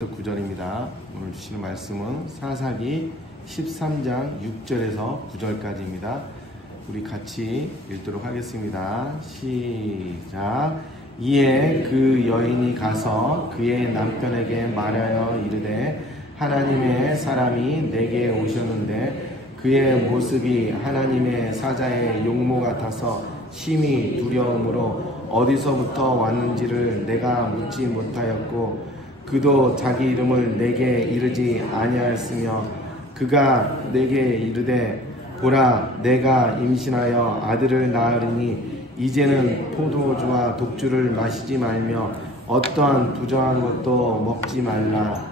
9절입니다. 오늘 주시는 말씀은 사사기 13장 6절에서 9절까지입니다. 우리 같이 읽도록 하겠습니다. 시작. 이에 그 여인이 가서 그의 남편에게 말하여 이르되 하나님의 사람이 내게 오셨는데 그의 모습이 하나님의 사자의 용모 같아서 심히 두려움으로 어디서부터 왔는지를 내가 묻지 못하였고 그도 자기 이름을 내게 이르지 아니하였으며 그가 내게 이르되 보라 내가 임신하여 아들을 낳으리니 이제는 포도주와 독주를 마시지 말며 어떠한 부정한 것도 먹지 말라.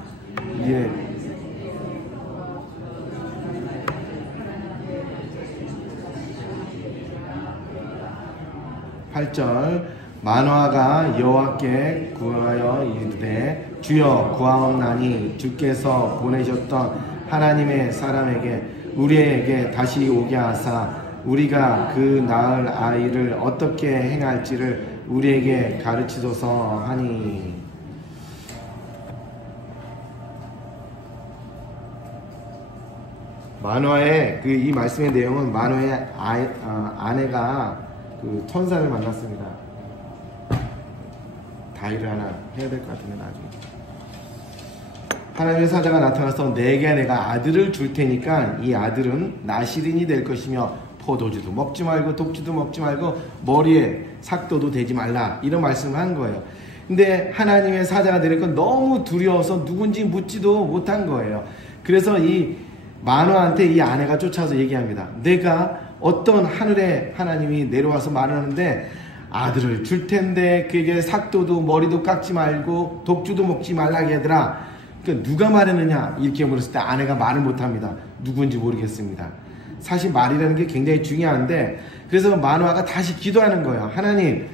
이에 8절 만화가 여호와께 구하여 이르되 주여 구하옵나니 주께서 보내셨던 하나님의 사람에게 우리에게 다시 오게 하사 우리가 그 낳을 아이를 어떻게 행할지를 우리에게 가르치소서 하니. 만화의 이 말씀의 내용은 만화의 아내가 그 천사를 만났습니다. 다이를 하나 해야 될 것 같은데 나중에. 하나님의 사자가 나타나서 내게 내가 아들을 줄 테니까 이 아들은 나시린이 될 것이며 포도주도 먹지 말고 독주도 먹지 말고 머리에 삭도도 대지 말라 이런 말씀을 한 거예요. 근데 하나님의 사자가 내릴 건 너무 두려워서 누군지 묻지도 못한 거예요. 그래서 이 만화한테 이 아내가 쫓아서 얘기합니다. 내가 어떤 하늘에 하나님이 내려와서 말을 하는데 아들을 줄 텐데 그에게 삭도도 머리도 깎지 말고 독주도 먹지 말라게 하더라. 그러니까 누가 말했느냐 이렇게 물었을 때 아내가 말을 못합니다. 누군지 모르겠습니다. 사실 말이라는 게 굉장히 중요한데 그래서 만화가 다시 기도하는 거예요. 하나님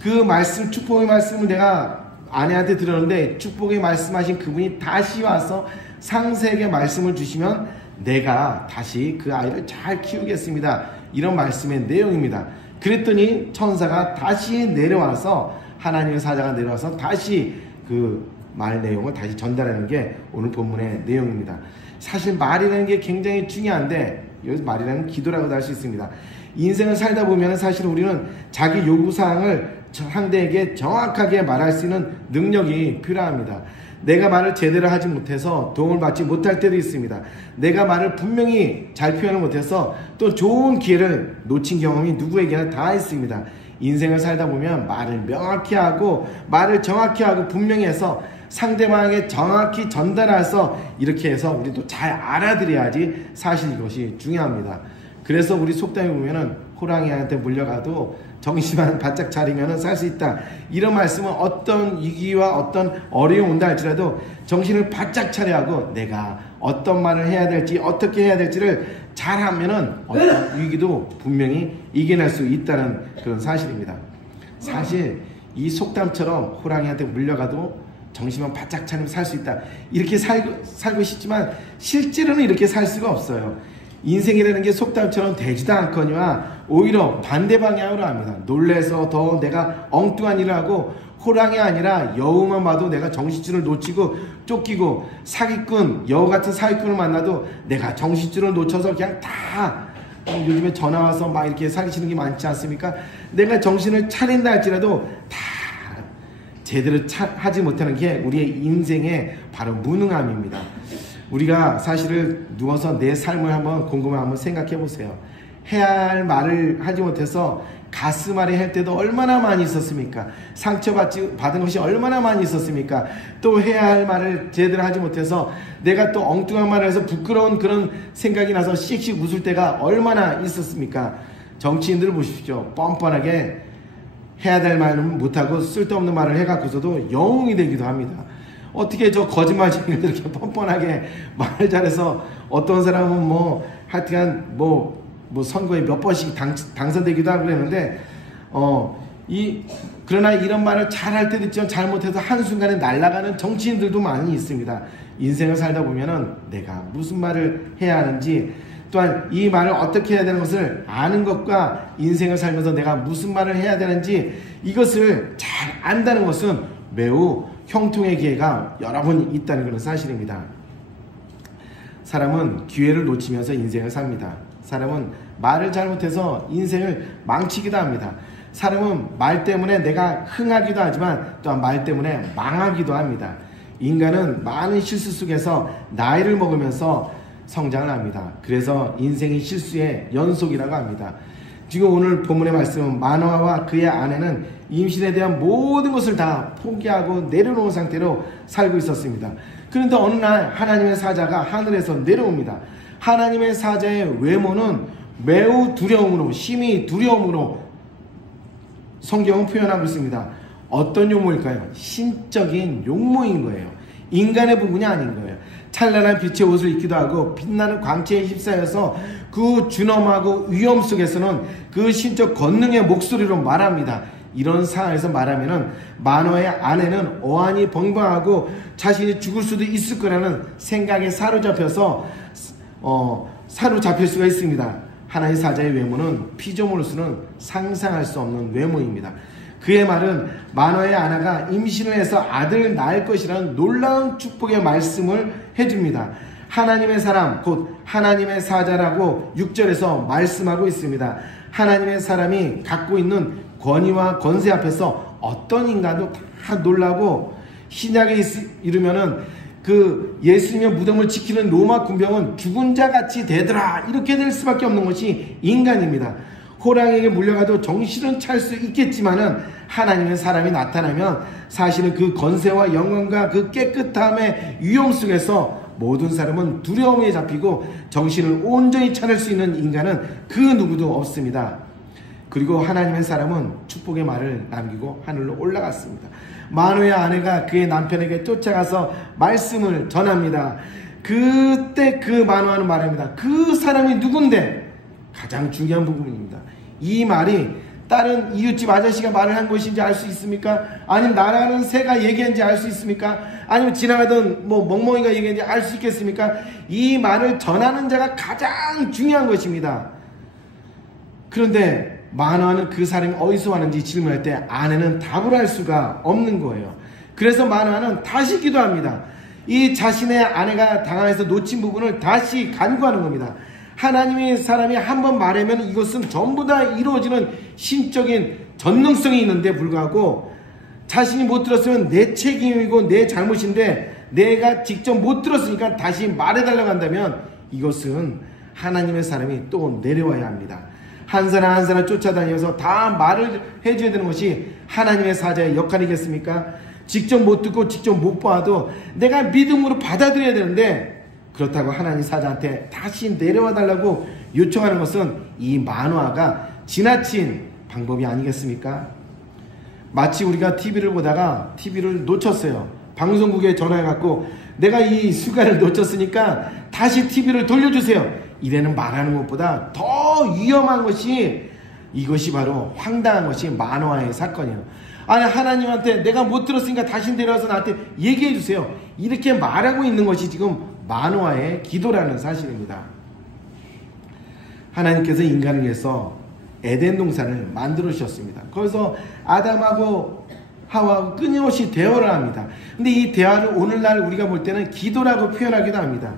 그 말씀 축복의 말씀을 내가 아내한테 들었는데 축복의 말씀하신 그분이 다시 와서 상세하게 말씀을 주시면 내가 다시 그 아이를 잘 키우겠습니다. 이런 말씀의 내용입니다. 그랬더니 천사가 다시 내려와서 하나님의 사자가 내려와서 다시 그 말 내용을 다시 전달하는 게 오늘 본문의 내용입니다. 사실 말이라는 게 굉장히 중요한데 여기서 말이라는 기도라고도 할 수 있습니다. 인생을 살다 보면 사실 우리는 자기 요구사항을 상대에게 정확하게 말할 수 있는 능력이 필요합니다. 내가 말을 제대로 하지 못해서 도움을 받지 못할 때도 있습니다. 내가 말을 분명히 잘 표현을 못해서 또 좋은 기회를 놓친 경험이 누구에게나 다 있습니다. 인생을 살다 보면 말을 명확히 하고 말을 정확히 하고 분명히 해서 상대방에게 정확히 전달해서 이렇게 해서 우리도 잘 알아들여야지 사실 이것이 중요합니다. 그래서 우리 속담에 보면은 호랑이한테 물려가도 정신만 바짝 차리면 살 수 있다. 이런 말씀은 어떤 위기와 어떤 어려움이 온다 할지라도 정신을 바짝 차려야 하고 내가 어떤 말을 해야 될지 어떻게 해야 될지를 잘하면은 어떤 위기도 분명히 이겨낼 수 있다는 그런 사실입니다. 사실 이 속담처럼 호랑이한테 물려가도 정신만 바짝 차리면 살 수 있다. 이렇게 살고 싶지만 실제로는 이렇게 살 수가 없어요. 인생이라는 게 속담처럼 되지도 않거니와 오히려 반대 방향으로 합니다. 놀래서 더 내가 엉뚱한 일을 하고 호랑이 아니라 여우만 봐도 내가 정신줄을 놓치고 쫓기고 사기꾼, 여우 같은 사기꾼을 만나도 내가 정신줄을 놓쳐서 그냥 다 요즘에 전화 와서 막 이렇게 사기치는 게 많지 않습니까? 내가 정신을 차린다 할지라도 다 제대로 하지 못하는 게 우리의 인생의 바로 무능함입니다. 우리가 사실을 누워서 내 삶을 한번 곰곰이 한번 생각해 보세요. 해야 할 말을 하지 못해서 가슴앓이 할 때도 얼마나 많이 있었습니까? 상처받은 것이 얼마나 많이 있었습니까? 또 해야 할 말을 제대로 하지 못해서 내가 또 엉뚱한 말을 해서 부끄러운 그런 생각이 나서 씩씩 웃을 때가 얼마나 있었습니까? 정치인들을 보십시오. 뻔뻔하게 해야 될 말은 못하고 쓸데없는 말을 해갖고서도 영웅이 되기도 합니다. 어떻게 저 거짓말쟁이들 이렇게 뻔뻔하게 말 잘해서 어떤 사람은 뭐 하여튼 뭐 선거에 몇 번씩 당선되기도 하고 그랬는데 그러나 이런 말을 잘할 때도 있지만 잘못해서 한순간에 날아가는 정치인들도 많이 있습니다. 인생을 살다 보면은 내가 무슨 말을 해야 하는지 또한 이 말을 어떻게 해야 되는 것을 아는 것과 인생을 살면서 내가 무슨 말을 해야 되는지 이것을 잘 안다는 것은 매우 형통의 기회가 여러 번 있다는 것은 사실입니다. 사람은 기회를 놓치면서 인생을 삽니다. 사람은 말을 잘못해서 인생을 망치기도 합니다. 사람은 말 때문에 내가 흥하기도 하지만 또한 말 때문에 망하기도 합니다. 인간은 많은 실수 속에서 나이를 먹으면서 성장을 합니다. 그래서 인생이 실수의 연속이라고 합니다. 지금 오늘 본문의 말씀은 마노아와 그의 아내는 임신에 대한 모든 것을 다 포기하고 내려놓은 상태로 살고 있었습니다. 그런데 어느 날 하나님의 사자가 하늘에서 내려옵니다. 하나님의 사자의 외모는 매우 두려움으로, 심히 두려움으로 성경은 표현하고 있습니다. 어떤 용모일까요? 신적인 용모인 거예요. 인간의 부분이 아닌 거예요. 찬란한 빛의 옷을 입기도 하고 빛나는 광채에 휩싸여서 그 준엄하고 위험 속에서는 그 신적 권능의 목소리로 말합니다. 이런 상황에서 말하면은 마노아의 아내는 어안이 벙벙하고 자신이 죽을 수도 있을 거라는 생각에 사로잡힐 수가 있습니다. 하나님 사자의 외모는 피조물로서는 상상할 수 없는 외모입니다. 그의 말은 마노아의 아내가 임신을 해서 아들을 낳을 것이라는 놀라운 축복의 말씀을 해줍니다. 하나님의 사람, 곧 하나님의 사자라고 6절에서 말씀하고 있습니다. 하나님의 사람이 갖고 있는 권위와 권세 앞에서 어떤 인간도 다 놀라고, 신약에 이르면은 그 예수님의 무덤을 지키는 로마 군병은 죽은 자 같이 되더라, 이렇게 될 수밖에 없는 것이 인간입니다. 호랑이에게 물려가도 정신은 찰 수 있겠지만은 하나님의 사람이 나타나면 사실은 그 권세와 영광과 그 깨끗함의 위험 속에서 모든 사람은 두려움에 잡히고 정신을 온전히 차릴 수 있는 인간은 그 누구도 없습니다. 그리고 하나님의 사람은 축복의 말을 남기고 하늘로 올라갔습니다. 마노아의 아내가 그의 남편에게 쫓아가서 말씀을 전합니다. 그때 그 마노아는 말합니다. 그 사람이 누군데? 가장 중요한 부분입니다. 이 말이 다른 이웃집 아저씨가 말을 한 것인지 알 수 있습니까? 아니면 나라는 새가 얘기한지 알 수 있습니까? 아니면 지나가던 멍멍이가 얘기한지 알 수 있겠습니까? 이 말을 전하는 자가 가장 중요한 것입니다. 그런데 마노아는 그 사람이 어디서 왔는지 질문할 때 아내는 답을 할 수가 없는 거예요. 그래서 마노아는 다시 기도합니다. 이 자신의 아내가 당황해서 놓친 부분을 다시 간구하는 겁니다. 하나님의 사람이 한번 말하면 이것은 전부 다 이루어지는 신적인 전능성이 있는데 불구하고 자신이 못 들었으면 내 책임이고 내 잘못인데 내가 직접 못 들었으니까 다시 말해달라고 한다면 이것은 하나님의 사람이 또 내려와야 합니다. 한 사람 한 사람 쫓아다니면서 다 말을 해줘야 되는 것이 하나님의 사자의 역할이겠습니까? 직접 못 듣고 직접 못 봐도 내가 믿음으로 받아들여야 되는데, 그렇다고 하나님 사자한테 다시 내려와 달라고 요청하는 것은 이 마노아가 지나친 방법이 아니겠습니까? 마치 우리가 TV를 보다가 TV를 놓쳤어요. 방송국에 전화해갖고 내가 이 시간을 놓쳤으니까 다시 TV를 돌려주세요. 이래는 말하는 것보다 더 위험한 것이, 이것이 바로 황당한 것이 마노아의 사건이에요. 아니, 하나님한테 내가 못 들었으니까 다시 내려와서 나한테 얘기해 주세요, 이렇게 말하고 있는 것이 지금 마노아의 기도라는 사실입니다. 하나님께서 인간을 위해서 에덴 동산을 만들어 주셨습니다. 거기서 아담하고 하와하고 끊임없이 대화를 합니다. 근데 이 대화를 오늘날 우리가 볼 때는 기도라고 표현하기도 합니다.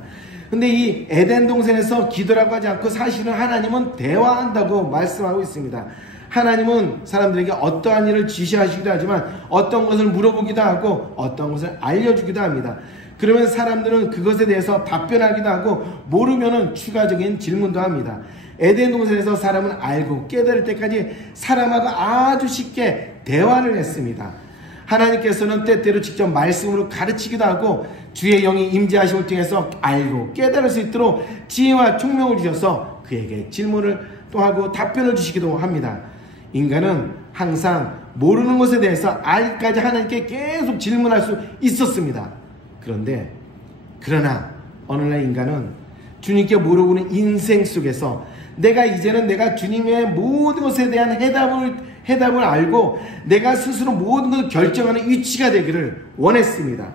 근데 이 에덴 동산에서 기도라고 하지 않고 사실은 하나님은 대화한다고 말씀하고 있습니다. 하나님은 사람들에게 어떠한 일을 지시하시기도 하지만 어떤 것을 물어보기도 하고 어떤 것을 알려주기도 합니다. 그러면 사람들은 그것에 대해서 답변하기도 하고 모르면은 추가적인 질문도 합니다. 에덴 동산에서 사람은 알고 깨달을 때까지 사람하고 아주 쉽게 대화를 했습니다. 하나님께서는 때때로 직접 말씀으로 가르치기도 하고 주의 영이 임재하심을 통해서 알고 깨달을 수 있도록 지혜와 총명을 주셔서 그에게 질문을 또 하고 답변을 주시기도 합니다. 인간은 항상 모르는 것에 대해서 알기까지 하나님께 계속 질문할 수 있었습니다. 그러나 어느 날 인간은 주님께 물어보는 인생 속에서 이제는 내가 주님의 모든 것에 대한 해답을 알고 내가 스스로 모든 것을 결정하는 위치가 되기를 원했습니다.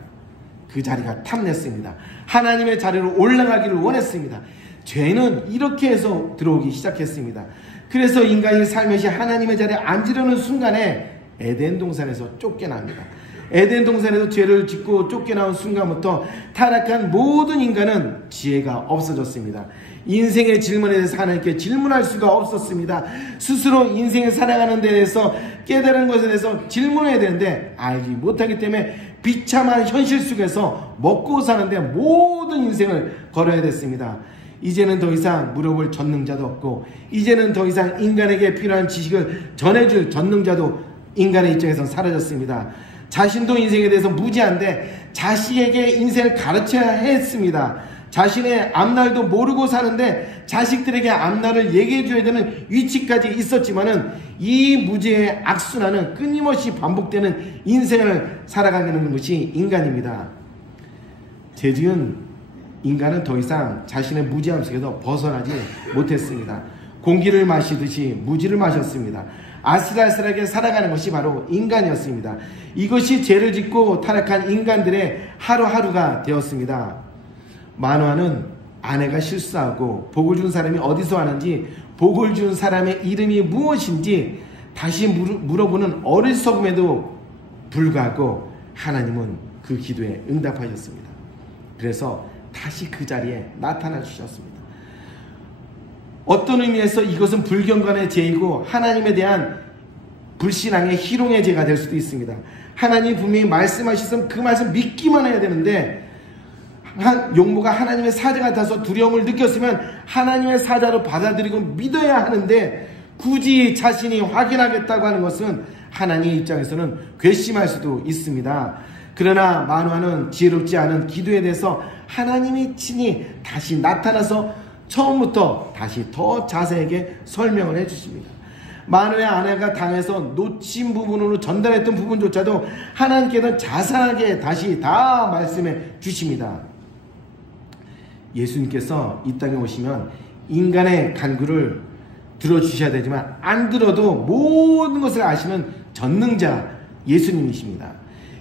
그 자리가 탐냈습니다. 하나님의 자리로 올라가기를 원했습니다. 죄는 이렇게 해서 들어오기 시작했습니다. 그래서 인간이 살며시 하나님의 자리에 앉으려는 순간에 에덴 동산에서 쫓겨납니다. 에덴 동산에서 죄를 짓고 쫓겨나온 순간부터 타락한 모든 인간은 지혜가 없어졌습니다. 인생의 질문에 대해서 하나님께 질문할 수가 없었습니다. 스스로 인생을 살아가는 데 대해서 깨달은 것에 대해서 질문해야 되는데 알지 못하기 때문에 비참한 현실 속에서 먹고 사는데 모든 인생을 걸어야 됐습니다. 이제는 더 이상 물어볼 전능자도 없고, 이제는 더 이상 인간에게 필요한 지식을 전해줄 전능자도 인간의 입장에서 사라졌습니다. 자신도 인생에 대해서 무지한데 자식에게 인생을 가르쳐야 했습니다. 자신의 앞날도 모르고 사는데 자식들에게 앞날을 얘기해 줘야 되는 위치까지 있었지만은 이 무지의 악순환은 끊임없이 반복되는 인생을 살아가는 것이 인간입니다. 죄지은 인간은 더 이상 자신의 무지함 속에서 벗어나지 못했습니다. 공기를 마시듯이 무지를 마셨습니다. 아슬아슬하게 살아가는 것이 바로 인간이었습니다. 이것이 죄를 짓고 타락한 인간들의 하루하루가 되었습니다. 만화는 아내가 실수하고 복을 준 사람이 어디서 왔는지, 복을 준 사람의 이름이 무엇인지 다시 물어보는 어리석음에도 불구하고 하나님은 그 기도에 응답하셨습니다. 그래서 다시 그 자리에 나타나 주셨습니다. 어떤 의미에서 이것은 불경건의 죄이고 하나님에 대한 불신앙의 희롱의 죄가 될 수도 있습니다. 하나님이 분명히 말씀하셨으면 그 말씀 믿기만 해야 되는데, 용모가 하나님의 사자 같아서 두려움을 느꼈으면 하나님의 사자로 받아들이고 믿어야 하는데, 굳이 자신이 확인하겠다고 하는 것은 하나님의 입장에서는 괘씸할 수도 있습니다. 그러나 만화는 지혜롭지 않은 기도에 대해서 하나님이 친히 다시 나타나서 처음부터 다시 더 자세하게 설명을 해주십니다. 만화의 아내가 당해서 놓친 부분으로 전달했던 부분조차도 하나님께는 자세하게 다시 다 말씀해 주십니다. 예수님께서 이 땅에 오시면 인간의 간구를 들어주셔야 되지만 안 들어도 모든 것을 아시는 전능자 예수님이십니다.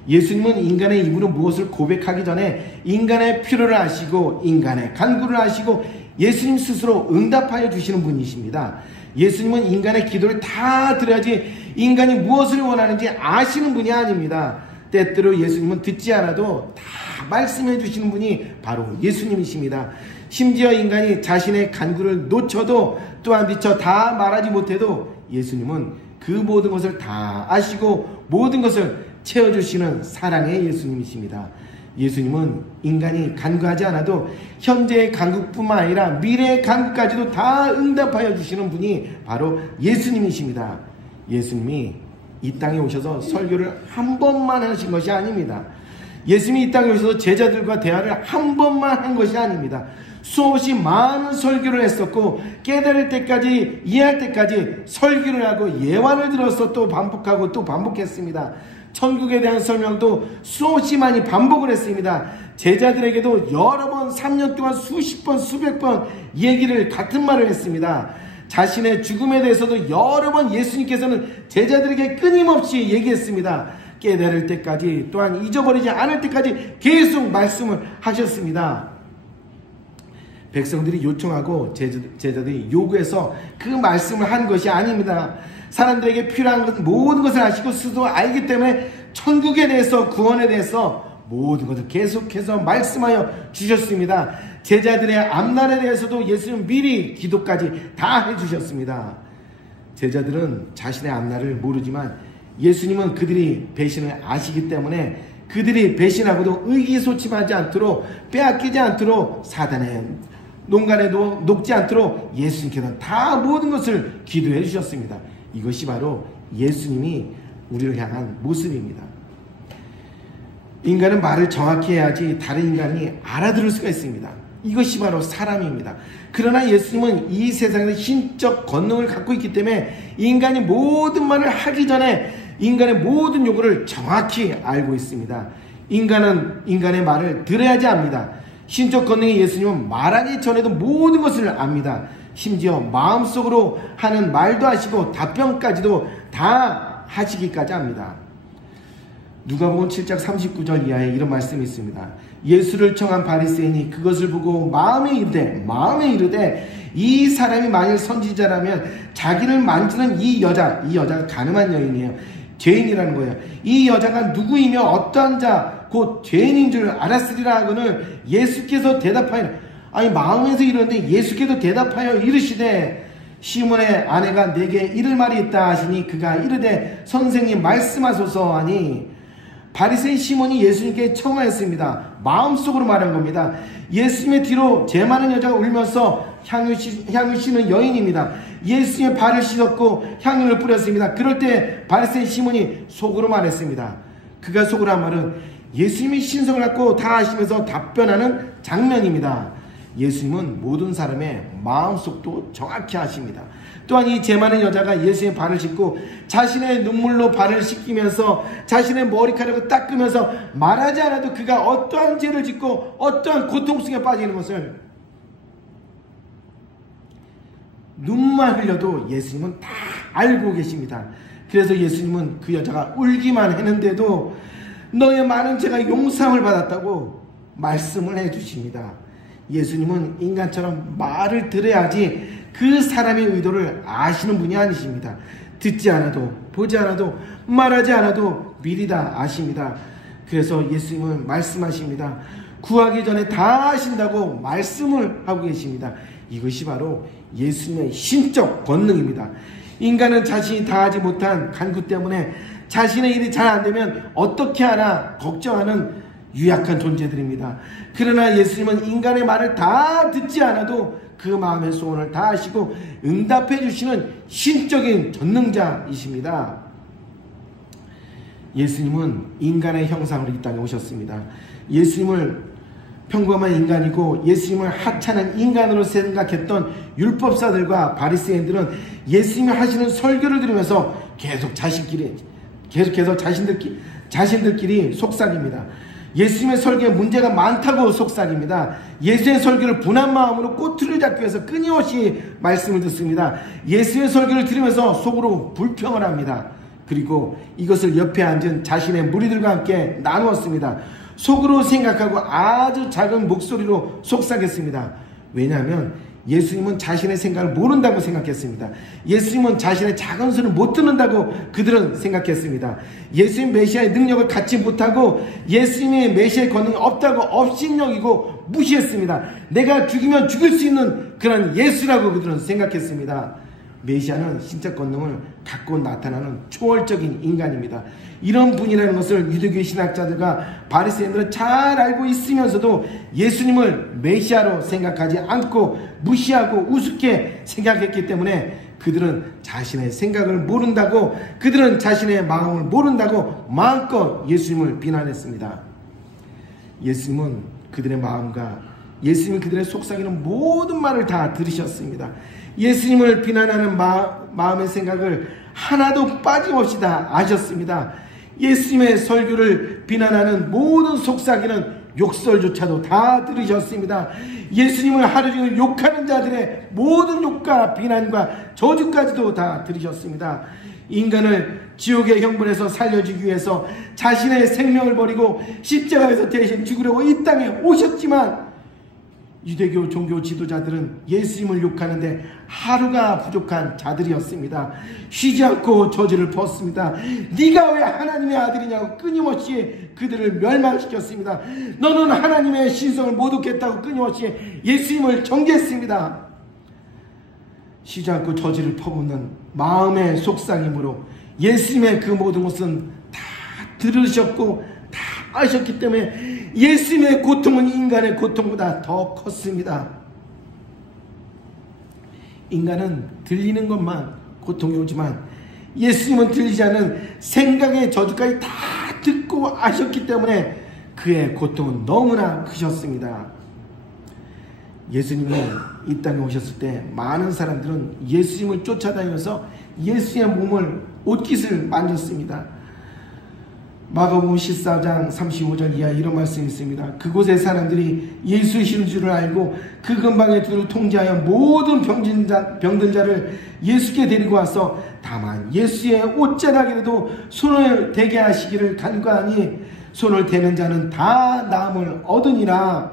예수님은 인간의 입으로 무엇을 고백하기 전에 인간의 필요를 아시고 인간의 간구를 아시고 예수님 스스로 응답하여 주시는 분이십니다. 예수님은 인간의 기도를 다 들어야지 인간이 무엇을 원하는지 아시는 분이 아닙니다. 때때로 예수님은 듣지 않아도 다 말씀해 주시는 분이 바로 예수님이십니다. 심지어 인간이 자신의 간구를 놓쳐도 또한 미처 다 말하지 못해도 예수님은 그 모든 것을 다 아시고 모든 것을 채워주시는 사랑의 예수님이십니다. 예수님은 인간이 간구하지 않아도 현재의 간구뿐만 아니라 미래의 간구까지도 다 응답하여 주시는 분이 바로 예수님이십니다. 예수님이 이 땅에 오셔서 설교를 한 번만 하신 것이 아닙니다. 예수님이 이 땅에 오셔서 제자들과 대화를 한 번만 한 것이 아닙니다. 수없이 많은 설교를 했었고 깨달을 때까지 이해할 때까지 설교를 하고 예화를 들어서 또 반복하고 또 반복했습니다. 천국에 대한 설명도 수없이 많이 반복을 했습니다. 제자들에게도 여러 번 3년 동안 수십 번 수백 번 얘기를 같은 말을 했습니다. 자신의 죽음에 대해서도 여러 번 예수님께서는 제자들에게 끊임없이 얘기했습니다. 깨달을 때까지 또한 잊어버리지 않을 때까지 계속 말씀을 하셨습니다. 백성들이 요청하고 제자들이 요구해서 그 말씀을 한 것이 아닙니다. 사람들에게 필요한 모든 것을 아시고 스스로 알기 때문에 천국에 대해서 구원에 대해서 모든 것을 계속해서 말씀하여 주셨습니다. 제자들의 앞날에 대해서도 예수님 미리 기도까지 다 해주셨습니다. 제자들은 자신의 앞날을 모르지만 예수님은 그들이 배신을 아시기 때문에 그들이 배신하고도 의기소침하지 않도록 빼앗기지 않도록 사단의 농간에 녹지 않도록 예수님께서 다 모든 것을 기도해 주셨습니다. 이것이 바로 예수님이 우리를 향한 모습입니다. 인간은 말을 정확히 해야지 다른 인간이 알아들을 수가 있습니다. 이것이 바로 사람입니다. 그러나 예수님은 이 세상에서 신적 권능을 갖고 있기 때문에 인간이 모든 말을 하기 전에 인간의 모든 요구를 정확히 알고 있습니다. 인간은 인간의 말을 들어야지 압니다. 신적 권능의 예수님은 말하기 전에도 모든 것을 압니다. 심지어 마음속으로 하는 말도 하시고 답변까지도 다 하시기까지 합니다. 누가복음 7장 39절 이하에 이런 말씀이 있습니다. 예수를 청한 바리새인이 그것을 보고 마음에 이르되 이 사람이 만일 선지자라면 자기를 만지는 이 여자가 가늠한 여인이에요. 죄인이라는 거예요. 이 여자가 누구이며 어떠한 자 곧 죄인인 줄 알았으리라 하거늘 예수께서 대답하여, 아니 마음에서 이러는데 예수께서 대답하여 이르시되 시몬의 아내가 내게 이를 말이 있다 하시니 그가 이르되 선생님 말씀하소서 하니 바리새인 시몬이 예수님께 청하였습니다. 마음속으로 말한 겁니다. 예수님의 뒤로 죄 많은 여자가 울면서 향유 씨는 여인입니다. 예수님의 발을 씻었고 향유를 뿌렸습니다. 그럴 때 바리새인 시몬이 속으로 말했습니다. 그가 속으로 한 말은 예수님이 신성을 갖고 다 하시면서 답변하는 장면입니다. 예수님은 모든 사람의 마음속도 정확히 아십니다. 또한 이 죄 많은 여자가 예수님의 발을 씻고 자신의 눈물로 발을 씻기면서 자신의 머리카락을 닦으면서 말하지 않아도 그가 어떠한 죄를 짓고 어떠한 고통 속에 빠지는 것을 눈만 흘려도 예수님은 다 알고 계십니다. 그래서 예수님은 그 여자가 울기만 했는데도 너의 많은 죄가 용서함을 받았다고 말씀을 해주십니다. 예수님은 인간처럼 말을 들어야지 그 사람의 의도를 아시는 분이 아니십니다. 듣지 않아도 보지 않아도 말하지 않아도 미리 다 아십니다. 그래서 예수님은 말씀하십니다. 구하기 전에 다 아신다고 말씀을 하고 계십니다. 이것이 바로 예수님의 신적 권능입니다. 인간은 자신이 다하지 못한 간구 때문에 자신의 일이 잘 안되면 어떻게 하나 걱정하는 유약한 존재들입니다. 그러나 예수님은 인간의 말을 다 듣지 않아도 그 마음의 소원을 다 아시고 응답해 주시는 신적인 전능자이십니다. 예수님은 인간의 형상으로 이 땅에 오셨습니다. 예수님을 평범한 인간이고 예수님을 하찮은 인간으로 생각했던 율법사들과 바리새인들은 예수님이 하시는 설교를 들으면서 계속해서 자신들끼리 속삭입니다. 예수님의 설교에 문제가 많다고 속삭입니다. 예수의 설교를 분한 마음으로 꼬투리를 잡기 위해서 끊임없이 말씀을 듣습니다. 예수의 설교를 들으면서 속으로 불평을 합니다. 그리고 이것을 옆에 앉은 자신의 무리들과 함께 나누었습니다. 속으로 생각하고 아주 작은 목소리로 속삭였습니다. 왜냐하면 예수님은 자신의 생각을 모른다고 생각했습니다. 예수님은 자신의 작은 소리를 못 듣는다고 그들은 생각했습니다. 예수님 메시아의 능력을 갖지 못하고 예수님의 메시아의 권능이 없다고 업신여기고 무시했습니다. 내가 죽이면 죽일 수 있는 그런 예수라고 그들은 생각했습니다. 메시아는 신적 권능을 갖고 나타나는 초월적인 인간입니다. 이런 분이라는 것을 유대교 신학자들과 바리새인들은 잘 알고 있으면서도 예수님을 메시아로 생각하지 않고 무시하고 우습게 생각했기 때문에 그들은 자신의 생각을 모른다고, 그들은 자신의 마음을 모른다고 마음껏 예수님을 비난했습니다. 예수님은 그들의 마음과 예수님이 그들의 속삭이는 모든 말을 다 들으셨습니다. 예수님을 비난하는 마음의 생각을 하나도 빠짐없이 다 아셨습니다. 예수님의 설교를 비난하는 모든 속삭이는 욕설조차도 다 들으셨습니다. 예수님을 하루 종일 욕하는 자들의 모든 욕과 비난과 저주까지도 다 들으셨습니다. 인간을 지옥의 형벌에서 살려주기 위해서 자신의 생명을 버리고 십자가에서 대신 죽으려고 이 땅에 오셨지만 유대교 종교 지도자들은 예수님을 욕하는데 하루가 부족한 자들이었습니다. 쉬지 않고 저주를 퍼었습니다. 네가 왜 하나님의 아들이냐고 끊임없이 그들을 멸망시켰습니다. 너는 하나님의 신성을 모독했다고 끊임없이 예수님을 정죄했습니다. 쉬지 않고 저주를 퍼붓는 마음의 속삭임으로 예수님의 그 모든 것은 다 들으셨고 다 아셨기 때문에 예수님의 고통은 인간의 고통보다 더 컸습니다. 인간은 들리는 것만 고통이 오지만 예수님은 들리지 않는 생각의 저주까지 다 듣고 아셨기 때문에 그의 고통은 너무나 크셨습니다. 예수님이 이 땅에 오셨을 때 많은 사람들은 예수님을 쫓아다니면서 예수님의 몸을 옷깃을 만졌습니다. 마가복음 14장 35절 이하 이런 말씀이 있습니다. 그곳의 사람들이 예수이신 줄을 알고 그 근방에 두루 통제하여 모든 병든 자를 예수께 데리고 와서 다만 예수의 옷자락이라도 손을 대게 하시기를 간구하니 손을 대는 자는 다 나음을 얻으니라.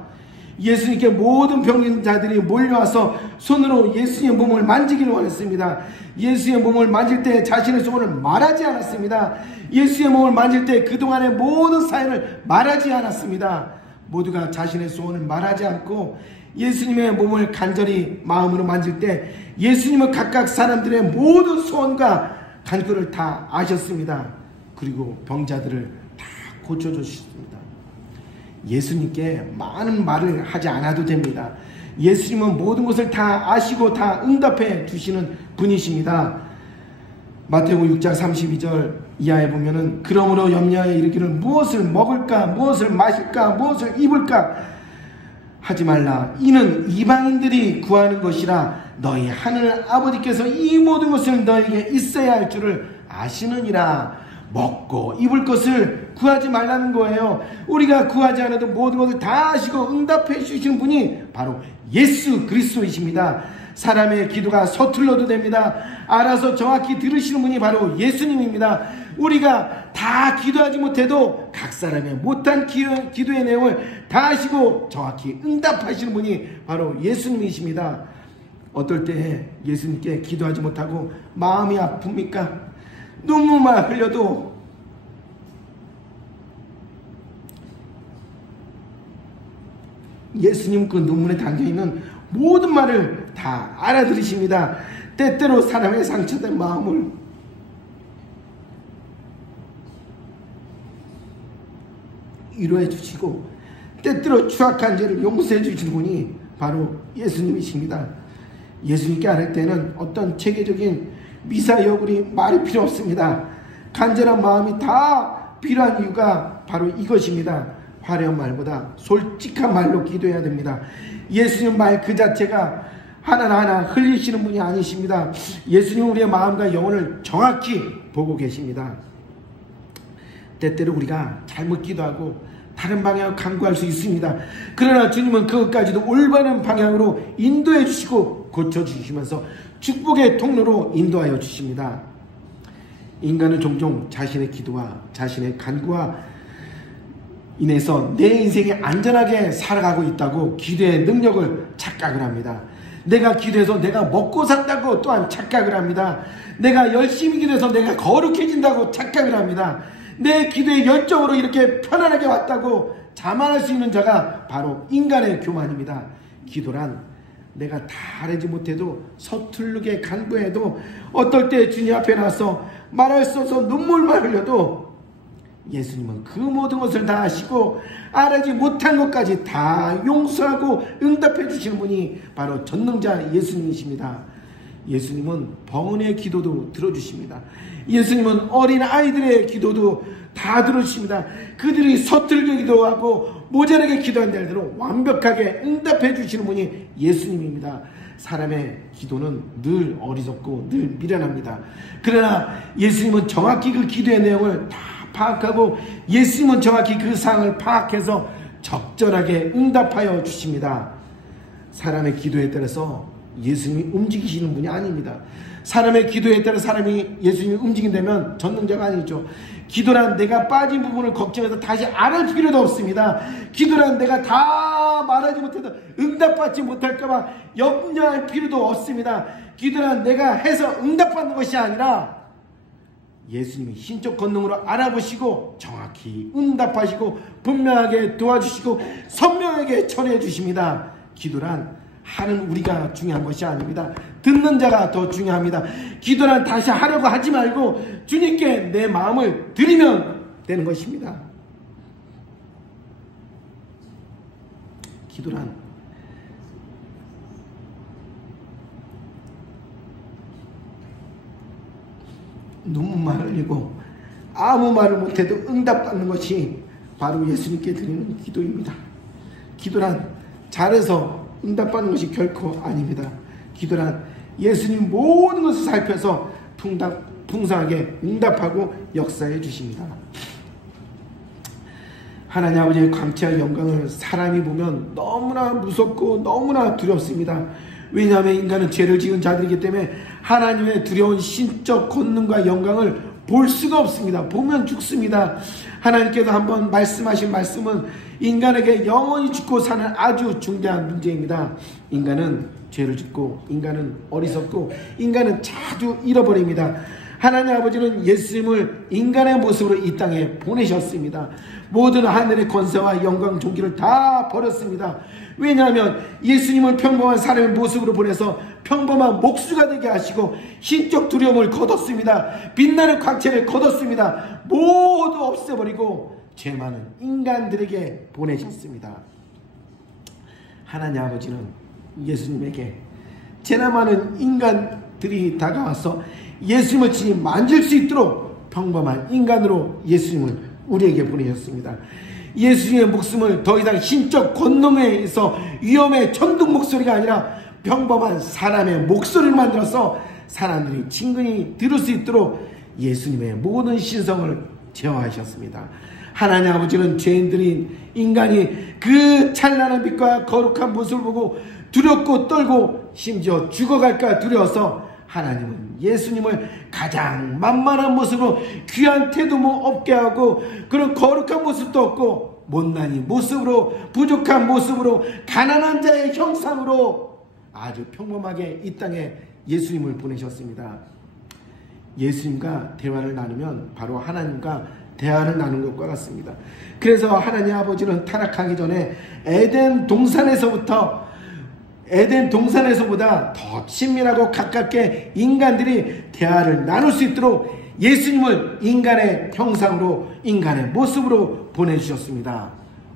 예수님께 모든 병든 자들이 몰려와서 손으로 예수님의 몸을 만지기를 원했습니다. 예수의 몸을 만질 때 자신의 소원을 말하지 않았습니다. 예수의 몸을 만질 때 그동안의 모든 사연을 말하지 않았습니다. 모두가 자신의 소원을 말하지 않고 예수님의 몸을 간절히 마음으로 만질 때 예수님은 각각 사람들의 모든 소원과 간구를 다 아셨습니다. 그리고 병자들을 다 고쳐주셨습니다. 예수님께 많은 말을 하지 않아도 됩니다. 예수님은 모든 것을 다 아시고 다 응답해 주시는 분이십니다. 마태복음 6장 32절 이하에 보면은 그러므로 염려하여 이르기를 무엇을 먹을까 무엇을 마실까 무엇을 입을까 하지 말라. 이는 이방인들이 구하는 것이라 너희 하늘 아버지께서 이 모든 것을 너에게 있어야 할 줄을 아시느니라. 먹고 입을 것을 구하지 말라는 거예요. 우리가 구하지 않아도 모든 것을 다 아시고 응답해 주시는 분이 바로 예수 그리스도이십니다. 사람의 기도가 서툴러도 됩니다. 알아서 정확히 들으시는 분이 바로 예수님입니다. 우리가 다 기도하지 못해도 각 사람의 못한 기도의 내용을 다 아시고 정확히 응답하시는 분이 바로 예수님이십니다. 어떨 때 예수님께 기도하지 못하고 마음이 아픕니까? 눈물만 흘려도 예수님 그 눈물에 담겨있는 모든 말을 다 알아들으십니다. 때때로 사람의 상처된 마음을 위로해 주시고 때때로 추악한 죄를 용서해 주시는 분이 바로 예수님이십니다. 예수님께 아뢰 때는 어떤 체계적인 미사여구리 말이 필요 없습니다. 간절한 마음이 다 필요한 이유가 바로 이것입니다. 화려한 말보다 솔직한 말로 기도해야 됩니다. 예수님 말 그 자체가 하나하나 흘리시는 분이 아니십니다. 예수님 우리의 마음과 영혼을 정확히 보고 계십니다. 때때로 우리가 잘못 기도하고 다른 방향으로 간구할 수 있습니다. 그러나 주님은 그것까지도 올바른 방향으로 인도해 주시고 고쳐주시면서 축복의 통로로 인도하여 주십니다. 인간은 종종 자신의 기도와 자신의 간구와 인해서 내 인생이 안전하게 살아가고 있다고 기도의 능력을 착각을 합니다. 내가 기도해서 내가 먹고 산다고 또한 착각을 합니다. 내가 열심히 기도해서 내가 거룩해진다고 착각을 합니다. 내 기도의 열정으로 이렇게 편안하게 왔다고 자만할 수 있는 자가 바로 인간의 교만입니다. 기도란 내가 다 알지 못해도 서툴르게 간구해도 어떨 때 주님 앞에 나서 말할 수 없어 눈물만 흘려도 예수님은 그 모든 것을 다 아시고 알지 못한 것까지 다 용서하고 응답해 주시는 분이 바로 전능자 예수님이십니다. 예수님은 병원의 기도도 들어주십니다. 예수님은 어린 아이들의 기도도 다 들어주십니다. 그들이 서툴게 기도하고 모자라게 기도한 대로 완벽하게 응답해 주시는 분이 예수님입니다. 사람의 기도는 늘 어리석고 늘 미련합니다. 그러나 예수님은 정확히 그 기도의 내용을 다 파악하고 예수님은 정확히 그 상황을 파악해서 적절하게 응답하여 주십니다. 사람의 기도에 따라서 예수님이 움직이시는 분이 아닙니다. 사람의 기도에 따라 사람이 예수님이 움직인다면 전능자가 아니죠. 기도란 내가 빠진 부분을 걱정해서 다시 알을 필요도 없습니다. 기도란 내가 다 말하지 못해도 응답받지 못할까봐 염려할 필요도 없습니다. 기도란 내가 해서 응답받는 것이 아니라 예수님이 신적 권능으로 알아보시고 정확히 응답하시고 분명하게 도와주시고 선명하게 처리해 주십니다. 기도란 하는 우리가 중요한 것이 아닙니다. 듣는 자가 더 중요합니다. 기도란 다시 하려고 하지 말고 주님께 내 마음을 드리면 되는 것입니다. 기도란 눈물만 흘리고 아무 말을 못해도 응답받는 것이 바로 예수님께 드리는 기도입니다. 기도란 잘해서 응답받는 것이 결코 아닙니다. 기도란 예수님 모든 것을 살펴서 풍성하게 응답하고 역사해 주십니다. 하나님 아버지의 광채와 영광을 사람이 보면 너무나 무섭고 너무나 두렵습니다. 왜냐하면 인간은 죄를 지은 자들이기 때문에 하나님의 두려운 신적 권능과 영광을 볼 수가 없습니다. 보면 죽습니다. 하나님께서 한번 말씀하신 말씀은 인간에게 영원히 죽고 사는 아주 중대한 문제입니다. 인간은 죄를 짓고 인간은 어리석고 인간은 자주 잃어버립니다. 하나님 아버지는 예수님을 인간의 모습으로 이 땅에 보내셨습니다. 모든 하늘의 권세와 영광 존귀를 다 버렸습니다. 왜냐하면 예수님을 평범한 사람의 모습으로 보내서 평범한 목수가 되게 하시고 신적 두려움을 거뒀습니다. 빛나는 광채를 거뒀습니다. 모두 없애버리고 죄 많은 인간들에게 보내셨습니다. 하나님 아버지는 예수님에게 죄나 많은 인간들이 다가와서 예수님을 친히 만질 수 있도록 평범한 인간으로 예수님을 우리에게 보내셨습니다. 예수님의 목숨을 더 이상 신적 권능에서 위험의 천둥 목소리가 아니라 평범한 사람의 목소리를 만들어서 사람들이 친근히 들을 수 있도록 예수님의 모든 신성을 제어하셨습니다. 하나님 아버지는 죄인들인 인간이 그 찬란한 빛과 거룩한 모습을 보고 두렵고 떨고 심지어 죽어갈까 두려워서 하나님은 예수님을 가장 만만한 모습으로 귀한 태도도 없게 하고 그런 거룩한 모습도 없고 못난이 모습으로 부족한 모습으로 가난한 자의 형상으로 아주 평범하게 이 땅에 예수님을 보내셨습니다. 예수님과 대화를 나누면 바로 하나님과 대화를 나눈 것과 같습니다. 그래서 하나님 아버지는 타락하기 전에 에덴 동산에서보다 더 친밀하고 가깝게 인간들이 대화를 나눌 수 있도록 예수님을 인간의 형상으로 인간의 모습으로 보내주셨습니다.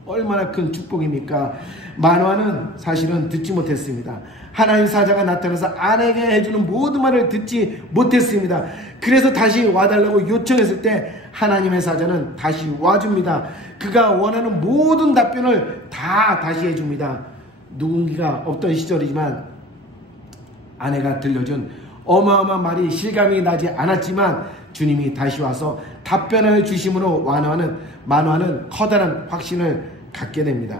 얼마나 큰 축복입니까? 만화는 사실은 듣지 못했습니다. 하나님 사자가 나타나서 아내에게 해주는 모든 말을 듣지 못했습니다. 그래서 다시 와달라고 요청했을 때 하나님의 사자는 다시 와줍니다. 그가 원하는 모든 답변을 다 다시 해줍니다. 누군가가 없던 시절이지만 아내가 들려준 어마어마한 말이 실감이 나지 않았지만 주님이 다시 와서 답변을 주심으로 만화는 커다란 확신을 갖게 됩니다.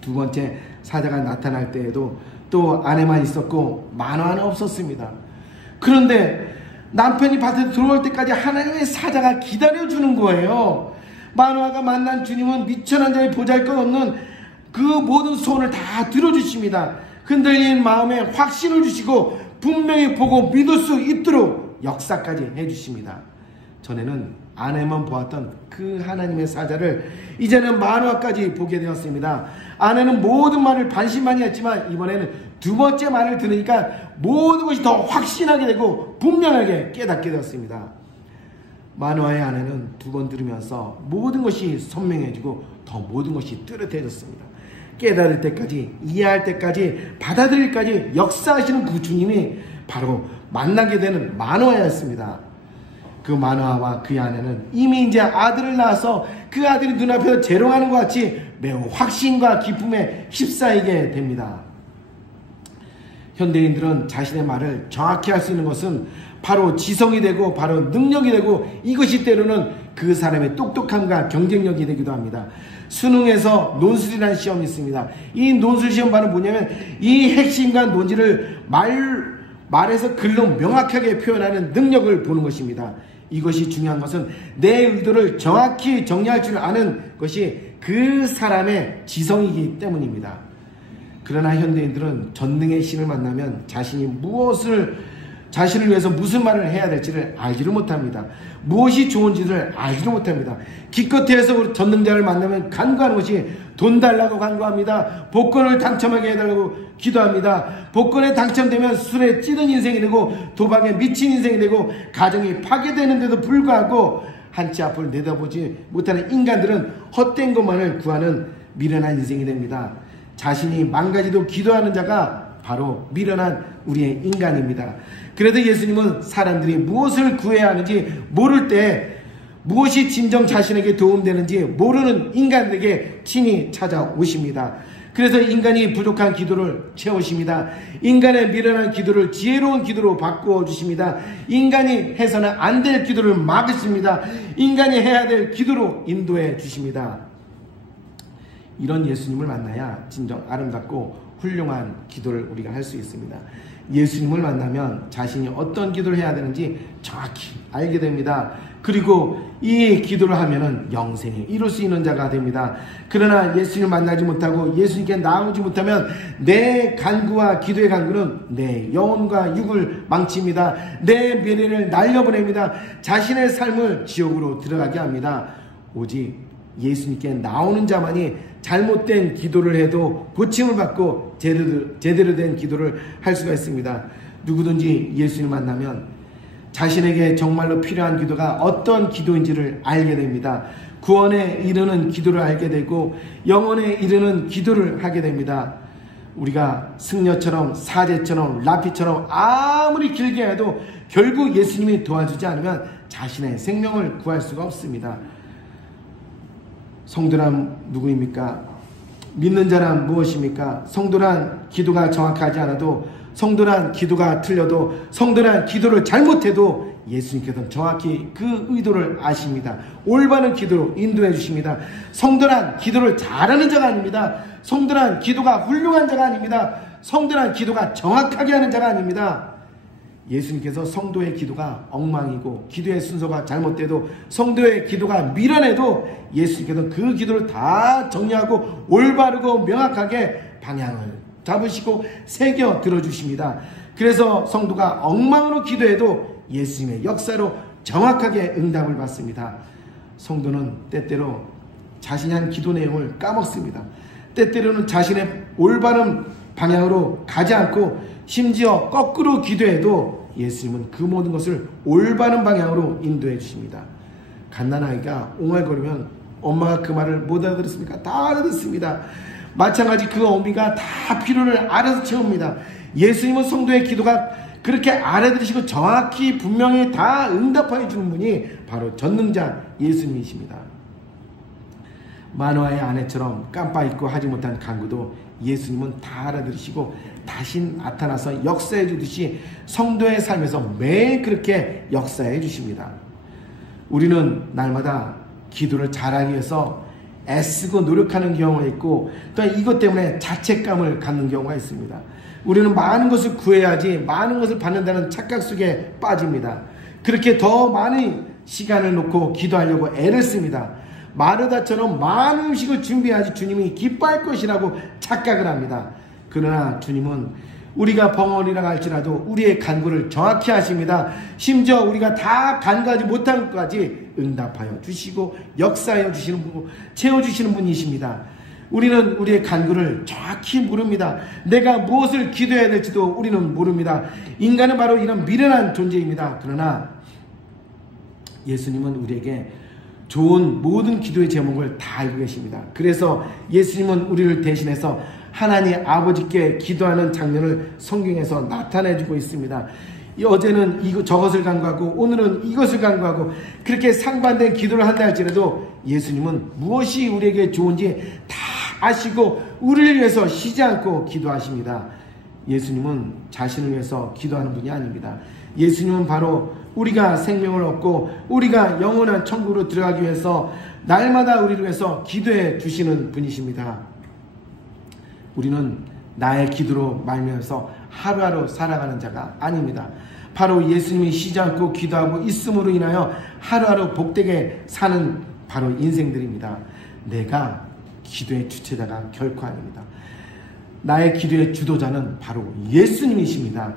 두 번째 사자가 나타날 때에도 또 아내만 있었고 만화는 없었습니다. 그런데 남편이 밭에 들어올 때까지 하나님의 사자가 기다려주는 거예요. 만화가 만난 주님은 미천한 자의 보잘것없는 그 모든 소원을 다 들어주십니다. 흔들린 마음에 확신을 주시고 분명히 보고 믿을 수 있도록 역사까지 해주십니다. 전에는 아내만 보았던 그 하나님의 사자를 이제는 만화까지 보게 되었습니다. 아내는 모든 말을 반신반의했지만 이번에는 두 번째 말을 들으니까 모든 것이 더 확신하게 되고 분명하게 깨닫게 되었습니다. 만화의 아내는 두 번 들으면서 모든 것이 선명해지고 더 모든 것이 뚜렷해졌습니다. 깨달을 때까지, 이해할 때까지, 받아들일 때까지 역사하시는 그 주님이 바로 만나게 되는 만화였습니다. 그 만화와 그의 아내는 이미 이제 아들을 낳아서 그 아들이 눈앞에서 재롱하는 것 같이 매우 확신과 기쁨에 휩싸이게 됩니다. 현대인들은 자신의 말을 정확히 할 수 있는 것은 바로 지성이 되고 바로 능력이 되고 이것이 때로는 그 사람의 똑똑함과 경쟁력이 되기도 합니다. 수능에서 논술이라는 시험이 있습니다. 이 논술 시험 바로 뭐냐면 이 핵심과 논지를 말에서 글로 명확하게 표현하는 능력을 보는 것입니다. 이것이 중요한 것은 내 의도를 정확히 정리할 줄 아는 것이 그 사람의 지성이기 때문입니다. 그러나 현대인들은 전능의 신을 만나면 자신을 위해서 무슨 말을 해야 될지를 알지를 못합니다. 무엇이 좋은지를 알지를 못합니다. 기껏해서 전능자를 만나면 간구하는 것이 돈 달라고 간구합니다. 복권을 당첨하게 해달라고 기도합니다. 복권에 당첨되면 술에 찌든 인생이 되고 도박에 미친 인생이 되고 가정이 파괴되는데도 불구하고 한치 앞을 내다보지 못하는 인간들은 헛된 것만을 구하는 미련한 인생이 됩니다. 자신이 망가지도 기도하는 자가 바로 미련한 우리의 인간입니다. 그래도 예수님은 사람들이 무엇을 구해야 하는지 모를 때 무엇이 진정 자신에게 도움되는지 모르는 인간들에게 친히 찾아오십니다. 그래서 인간이 부족한 기도를 채우십니다. 인간의 미련한 기도를 지혜로운 기도로 바꾸어 주십니다. 인간이 해서는 안 될 기도를 막으십니다. 인간이 해야 될 기도로 인도해 주십니다. 이런 예수님을 만나야 진정 아름답고 훌륭한 기도를 우리가 할 수 있습니다. 예수님을 만나면 자신이 어떤 기도를 해야 되는지 정확히 알게 됩니다. 그리고 이 기도를 하면은 영생에 이룰 수 있는 자가 됩니다. 그러나 예수님을 만나지 못하고 예수님께 나오지 못하면 내 간구와 기도의 간구는 내 영혼과 육을 망칩니다. 내 미래를 날려보냅니다. 자신의 삶을 지옥으로 들어가게 합니다. 오직 예수님께 나오는 자만이 잘못된 기도를 해도 고침을 받고 제대로 된 기도를 할 수가 있습니다. 누구든지 예수님을 만나면 자신에게 정말로 필요한 기도가 어떤 기도인지를 알게 됩니다. 구원에 이르는 기도를 알게 되고 영혼에 이르는 기도를 하게 됩니다. 우리가 승려처럼 사제처럼 라피처럼 아무리 길게 해도 결국 예수님이 도와주지 않으면 자신의 생명을 구할 수가 없습니다. 성도란 누구입니까? 믿는 자란 무엇입니까? 성도란 기도가 정확하지 않아도, 성도란 기도가 틀려도, 성도란 기도를 잘못해도 예수님께서는 정확히 그 의도를 아십니다. 올바른 기도로 인도해 주십니다. 성도란 기도를 잘하는 자가 아닙니다. 성도란 기도가 훌륭한 자가 아닙니다. 성도란 기도가 정확하게 하는 자가 아닙니다. 예수님께서 성도의 기도가 엉망이고 기도의 순서가 잘못돼도, 성도의 기도가 미련해도 예수님께서는 그 기도를 다 정리하고 올바르고 명확하게 방향을 잡으시고 새겨 들어주십니다. 그래서 성도가 엉망으로 기도해도 예수님의 역사로 정확하게 응답을 받습니다. 성도는 때때로 자신이 한 기도 내용을 까먹습니다. 때때로는 자신의 올바른 방향으로 가지 않고 심지어 거꾸로 기도해도 예수님은 그 모든 것을 올바른 방향으로 인도해 주십니다. 갓난아이가 옹알거리면 엄마가 그 말을 못 알아들었습니까? 다 알아듣습니다. 마찬가지 그 어미가 다 필요를 알아서 채웁니다. 예수님은 성도의 기도가 그렇게 알아들으시고 정확히 분명히 다 응답해 주는 분이 바로 전능자 예수님이십니다. 마노아의 아내처럼 깜빡 잊고 하지 못한 간구도 예수님은 다 알아들으시고 다시 나타나서 역사해 주듯이 성도의 삶에서 매일 그렇게 역사해 주십니다. 우리는 날마다 기도를 잘하기 위해서 애쓰고 노력하는 경우가 있고, 또 이것 때문에 자책감을 갖는 경우가 있습니다. 우리는 많은 것을 구해야지 많은 것을 받는다는 착각 속에 빠집니다. 그렇게 더 많은 시간을 놓고 기도하려고 애를 씁니다. 마르다처럼 많은 음식을 준비해야지 주님이 기뻐할 것이라고 착각을 합니다. 그러나 주님은 우리가 벙어리라 할지라도 우리의 간구를 정확히 하십니다. 심지어 우리가 다 간구하지 못한 것까지 응답하여 주시고 역사하여 주시는 분, 채워주시는 분이십니다. 우리는 우리의 간구를 정확히 모릅니다. 내가 무엇을 기도해야 될지도 우리는 모릅니다. 인간은 바로 이런 미련한 존재입니다. 그러나 예수님은 우리에게 좋은 모든 기도의 제목을 다 알고 계십니다. 그래서 예수님은 우리를 대신해서 하나님 아버지께 기도하는 장면을 성경에서 나타내주고 있습니다. 어제는 저것을 간구하고 오늘은 이것을 간구하고 그렇게 상반된 기도를 한다 할지라도 예수님은 무엇이 우리에게 좋은지 다 아시고 우리를 위해서 쉬지 않고 기도하십니다. 예수님은 자신을 위해서 기도하는 분이 아닙니다. 예수님은 바로 우리가 생명을 얻고 우리가 영원한 천국으로 들어가기 위해서 날마다 우리를 위해서 기도해 주시는 분이십니다. 우리는 나의 기도로 말미암아서 하루하루 살아가는 자가 아닙니다. 바로 예수님이 쉬지 않고 기도하고 있음으로 인하여 하루하루 복되게 사는 바로 인생들입니다. 내가 기도의 주체자가 결코 아닙니다. 나의 기도의 주도자는 바로 예수님이십니다.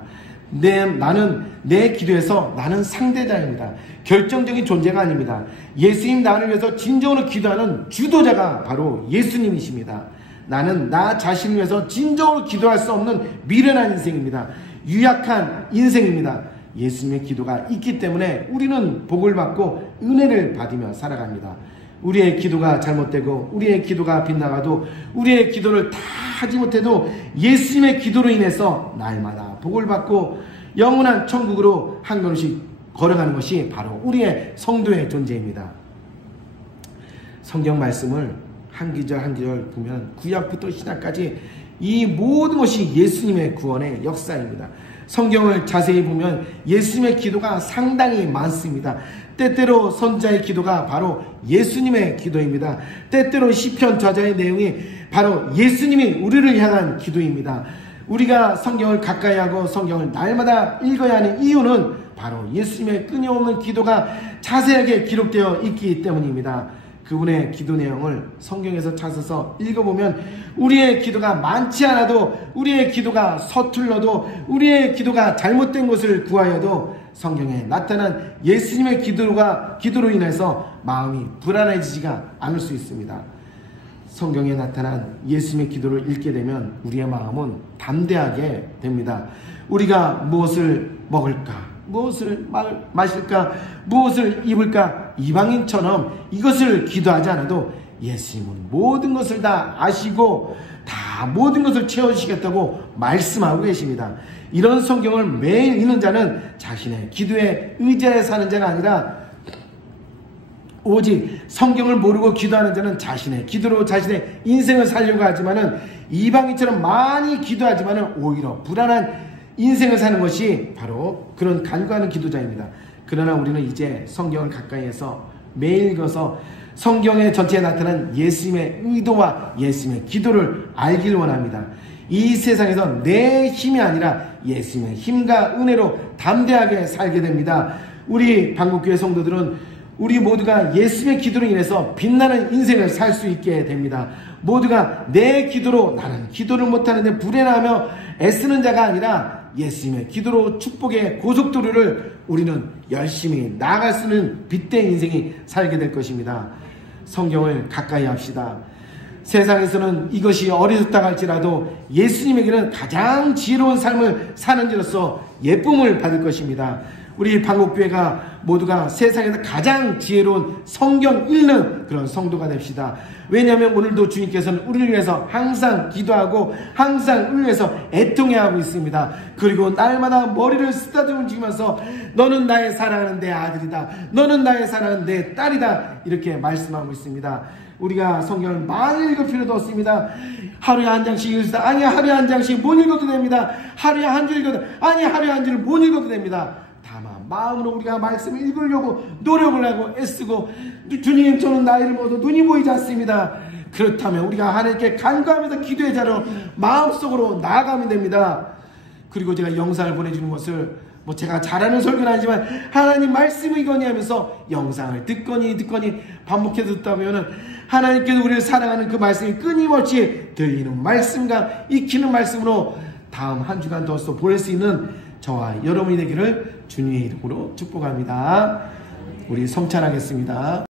나는 내 기도에서 나는 상대자입니다. 결정적인 존재가 아닙니다. 예수님 나를 위해서 진정으로 기도하는 주도자가 바로 예수님이십니다. 나는 나 자신을 위해서 진정으로 기도할 수 없는 미련한 인생입니다. 유약한 인생입니다. 예수님의 기도가 있기 때문에 우리는 복을 받고 은혜를 받으며 살아갑니다. 우리의 기도가 잘못되고 우리의 기도가 빗나가도 우리의 기도를 다 하지 못해도 예수님의 기도로 인해서 날마다 복을 받고 영원한 천국으로 한 걸음씩 걸어가는 것이 바로 우리의 성도의 존재입니다. 성경 말씀을 한 기절 한 기절 보면 구약부터 신약까지 이 모든 것이 예수님의 구원의 역사입니다. 성경을 자세히 보면 예수님의 기도가 상당히 많습니다. 때때로 선자의 기도가 바로 예수님의 기도입니다. 때때로 시편 저자의 내용이 바로 예수님이 우리를 향한 기도입니다. 우리가 성경을 가까이 하고 성경을 날마다 읽어야 하는 이유는 바로 예수님의 끊임없는 기도가 자세하게 기록되어 있기 때문입니다. 그분의 기도 내용을 성경에서 찾아서 읽어보면 우리의 기도가 많지 않아도, 우리의 기도가 서툴러도, 우리의 기도가 잘못된 것을 구하여도 성경에 나타난 예수님의 기도로 인해서 마음이 불안해지지가 않을 수 있습니다. 성경에 나타난 예수님의 기도를 읽게 되면 우리의 마음은 담대하게 됩니다. 우리가 무엇을 먹을까? 무엇을 마실까? 무엇을 입을까? 이방인처럼 이것을 기도하지 않아도 예수님은 모든 것을 다 아시고 다 모든 것을 채워주시겠다고 말씀하고 계십니다. 이런 성경을 매일 읽는 자는 자신의 기도에 의지하여 사는 자가 아니라 오직 성경을 모르고 기도하는 자는 자신의 기도로 자신의 인생을 살려고 하지만은 이방인처럼 많이 기도하지만은 오히려 불안한 인생을 사는 것이 바로 그런 간구하는 기도자입니다. 그러나 우리는 이제 성경을 가까이 해서 매일 읽어서 성경의 전체에 나타난 예수님의 의도와 예수님의 기도를 알길 원합니다. 이 세상에서 내 힘이 아니라 예수님의 힘과 은혜로 담대하게 살게 됩니다. 우리 방국교회 성도들은 우리 모두가 예수님의 기도로 인해서 빛나는 인생을 살 수 있게 됩니다. 모두가 내 기도로 나는 기도를 못하는데 불행하며 애쓰는 자가 아니라 예수님의 기도로 축복의 고속도로를 우리는 열심히 나아갈 수 있는 빛된 인생이 살게 될 것입니다. 성경을 가까이 합시다. 세상에서는 이것이 어리석다 할지라도 예수님에게는 가장 지혜로운 삶을 사는 자로서 예쁨을 받을 것입니다. 우리 방국교회가 모두가 세상에서 가장 지혜로운 성경 읽는 그런 성도가 됩시다. 왜냐하면 오늘도 주님께서는 우리를 위해서 항상 기도하고 항상 우리를 위해서 애통해하고 있습니다. 그리고 날마다 머리를 쓰다듬으시면서 너는 나의 사랑하는 내 아들이다, 너는 나의 사랑하는 내 딸이다, 이렇게 말씀하고 있습니다. 우리가 성경을 많이 읽을 필요도 없습니다. 하루에 한 장씩 읽읍시다. 아니, 하루에 한 장씩 못 읽어도 됩니다. 하루에 한 줄 읽어도, 아니, 하루에 한 줄을 못 읽어도 됩니다. 다만 마음으로 우리가 말씀을 읽으려고 노력을 하고 애쓰고, 주님 저는 나이를 먹어도 눈이 보이지 않습니다. 그렇다면 우리가 하나님께 간구하면서 기도의 자로 마음속으로 나아가면 됩니다. 그리고 제가 영상을 보내주는 것을 제가 잘하는 설교는 아니지만 하나님 말씀이 이거니 하면서 영상을 듣거니 반복해서 듣다 보면은 하나님께서 우리를 사랑하는 그 말씀이 끊임없이 들리는 말씀과 익히는 말씀으로 다음 한 주간 더 보낼 수 있는 저와 여러분이 되기를 주님의 이름으로 축복합니다. 우리 성찬하겠습니다.